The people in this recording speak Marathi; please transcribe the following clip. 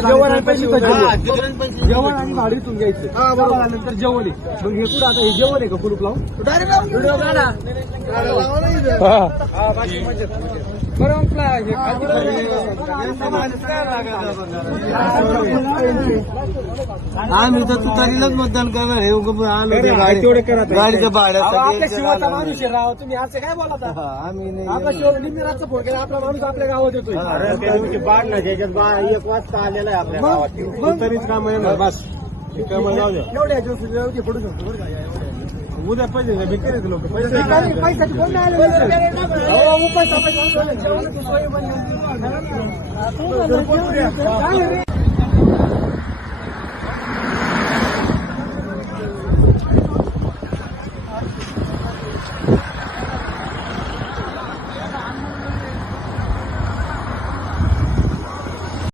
जेवण आणि पैसे इथं जेवण जेवण आणि भाडं इथून घ्यायचं. जेवण आहे. मग हे कुठं आता हे जेवण आहे का कुलूप लावून हे आम्ही तर तुतारीलाच मतदान करणार हे आलो. गाडीच्या शिवाचा माणूस आहे राव. तुम्ही असं काय बोलता आम्ही आपला नाही निमिराचा केला. आपला माणूस आपल्या गावात येतोय. बाढ ना त्याच्यात एक वाजता आलेला आहे आपल्या मग तरीच काम येणार बस. एवढ्या पडू शकतो. बरं का, एवढ्या. उद्या पैसे भिकारी लोक भिकारी पैशाची कोण नाही उपाय